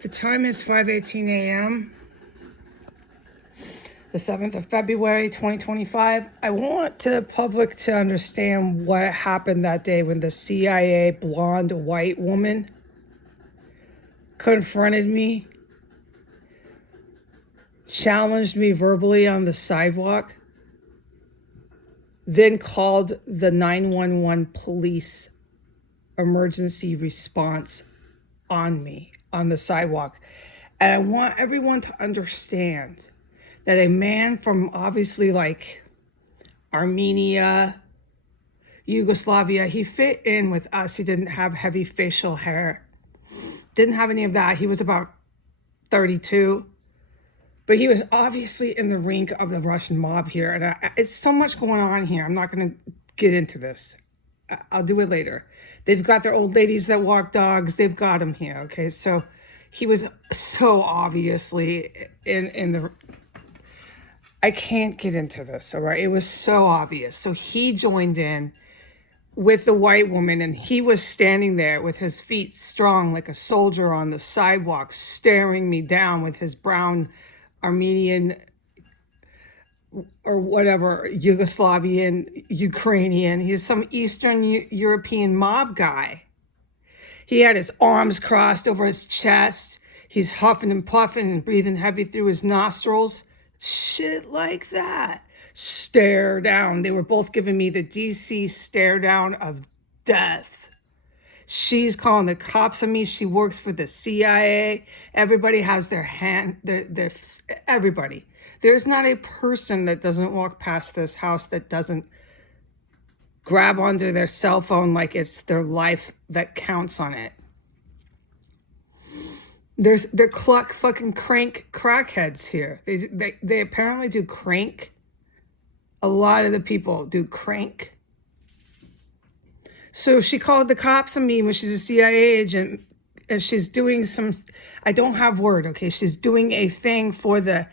The time is 5:18 a.m. the 7th of February, 2025. I want the public to understand what happened that day when the CIA blonde white woman confronted me, challenged me verbally on the sidewalk, then called the 911 police emergency response on me on the sidewalk. And I want everyone to understand that a man from obviously like Armenia, Yugoslavia, he fit in with us. He didn't have heavy facial hair, didn't have any of that. He was about 32, but he was obviously in the rink of the Russian mob here. And it's so much going on here. I'm not going to get into this. I'll do it later. They've got their old ladies that walk dogs. They've got him here. Okay. So he was so obviously in the, I can't get into this. All right. It was so obvious. So he joined in with the white woman, and he was standing there with his feet strong like a soldier on the sidewalk, staring me down with his brown Armenian or whatever, Yugoslavian, Ukrainian. He's some Eastern European mob guy. He had his arms crossed over his chest. He's huffing and puffing and breathing heavy through his nostrils. Shit like that. Stare down. They were both giving me the DC stare down of death. She's calling the cops on me. She works for the CIA. Everybody has their hand, everybody. There's not a person that doesn't walk past this house that doesn't grab onto their cell phone like it's their life that counts on it. They're fucking crank crackheads here. They apparently do crank. A lot of the people do crank. So she called the cops on me when she's a CIA agent, and she's doing some, I don't have word, okay? She's doing a thing for the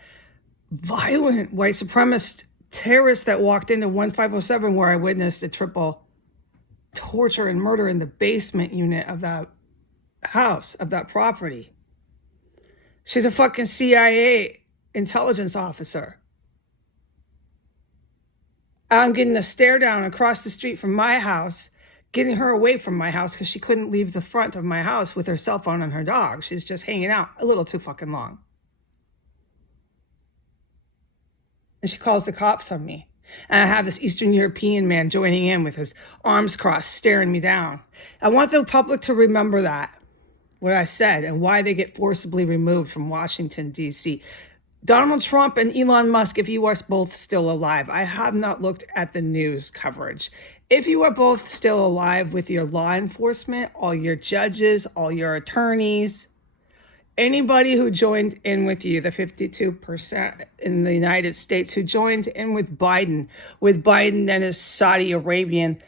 violent white supremacist terrorists that walked into 1507, where I witnessed a triple torture and murder in the basement unit of that house, of that property. She's a fucking CIA intelligence officer. I'm getting a stare down across the street from my house, getting her away from my house because she couldn't leave the front of my house with her cell phone and her dog. She's just hanging out a little too fucking long. And she calls the cops on me. And I have this Eastern European man joining in with his arms crossed, staring me down. I want the public to remember that, what I said, and why they get forcibly removed from Washington, D.C. Donald Trump and Elon Musk, if you are both still alive, I have not looked at the news coverage. If you are both still alive with your law enforcement, all your judges, all your attorneys, anybody who joined in with you, the 52% in the United States who joined in with Biden and his Saudi Arabian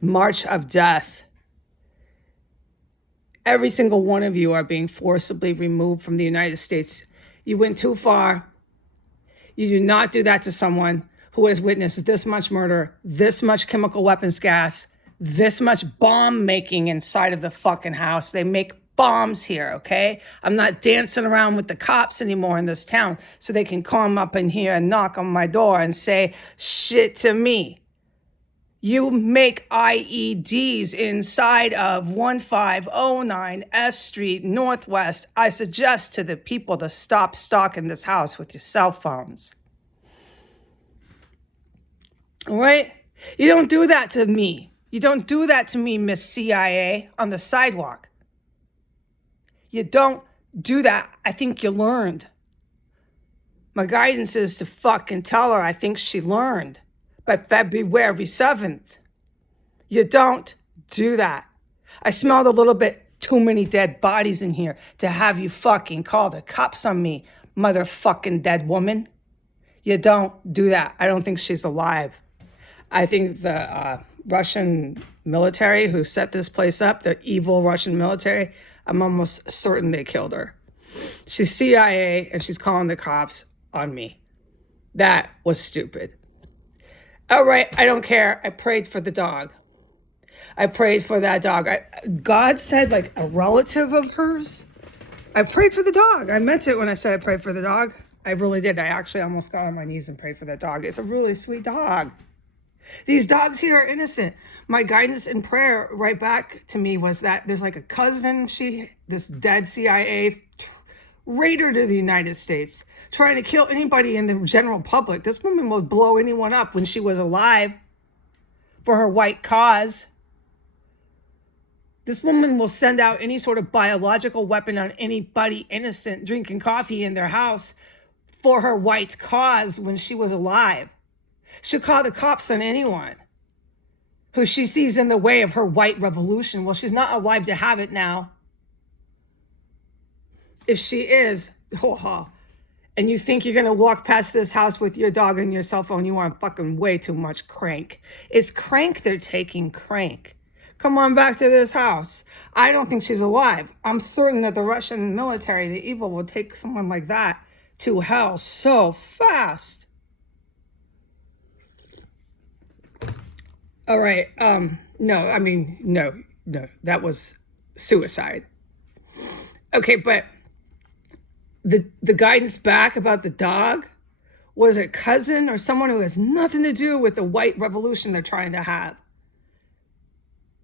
march of death, every single one of you are being forcibly removed from the United States. You went too far. You do not do that to someone who has witnessed this much murder, this much chemical weapons gas, this much bomb making inside of the fucking house. They make bombs here, okay? I'm not dancing around with the cops anymore in this town so they can come up in here and knock on my door and say shit to me. You make IEDs inside of 1509 S Street Northwest. I suggest to the people to stop stalking this house with your cell phones. All right? You don't do that to me. You don't do that to me, Miss CIA, on the sidewalk. You don't do that. I think you learned. My guidance is to fucking tell her I think she learned by February 7th. You don't do that. I smelled a little bit too many dead bodies in here to have you fucking call the cops on me, motherfucking dead woman. You don't do that. I don't think she's alive. I think the Russian military who set this place up, the evil Russian military, I'm almost certain they killed her. She's CIA and she's calling the cops on me. That was stupid. All right, I don't care. I prayed for the dog. I prayed for that dog. God said, like, a relative of hers. I prayed for the dog. I meant it when I said I prayed for the dog. I really did. I actually almost got on my knees and prayed for that dog. It's a really sweet dog. These dogs here are innocent. My guidance in prayer right back to me was that there's like a cousin, this dead CIA raider to the United States, trying to kill anybody in the general public. This woman would blow anyone up when she was alive for her white cause. This woman will send out any sort of biological weapon on anybody innocent drinking coffee in their house for her white cause when she was alive. She'll call the cops on anyone who she sees in the way of her white revolution. Well, she's not alive to have it now. If she is, and you think you're going to walk past this house with your dog and your cell phone, you want fucking way too much crank. It's crank they're taking, crank. Come on back to this house. I don't think she's alive. I'm certain that the Russian military, the evil, will take someone like that to hell so fast. All right. No, that was suicide. Okay, but the guidance back about the dog was a cousin or someone who has nothing to do with the white revolution they're trying to have.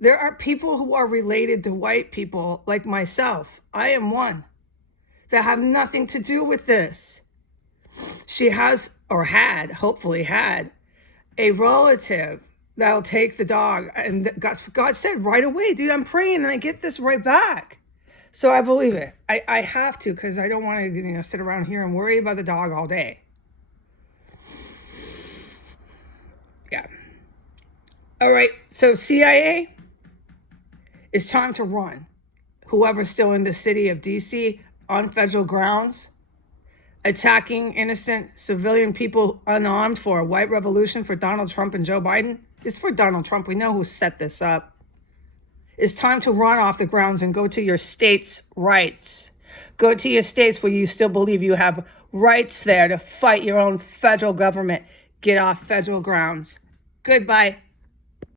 There are people who are related to white people like myself. I am one that have nothing to do with this. She has, or had, hopefully had, a relative that'll take the dog. And God said right away, dude, I'm praying and I get this right back. So I believe it. I have to, because I don't want to sit around here and worry about the dog all day. Yeah. All right. So CIA, it's time to run. Whoever's still in the city of DC on federal grounds, attacking innocent civilian people unarmed for a white revolution for Donald Trump and Joe Biden. It's for Donald Trump. We know who set this up. It's time to run off the grounds and go to your state's rights. Go to your states where you still believe you have rights there to fight your own federal government. Get off federal grounds. Goodbye.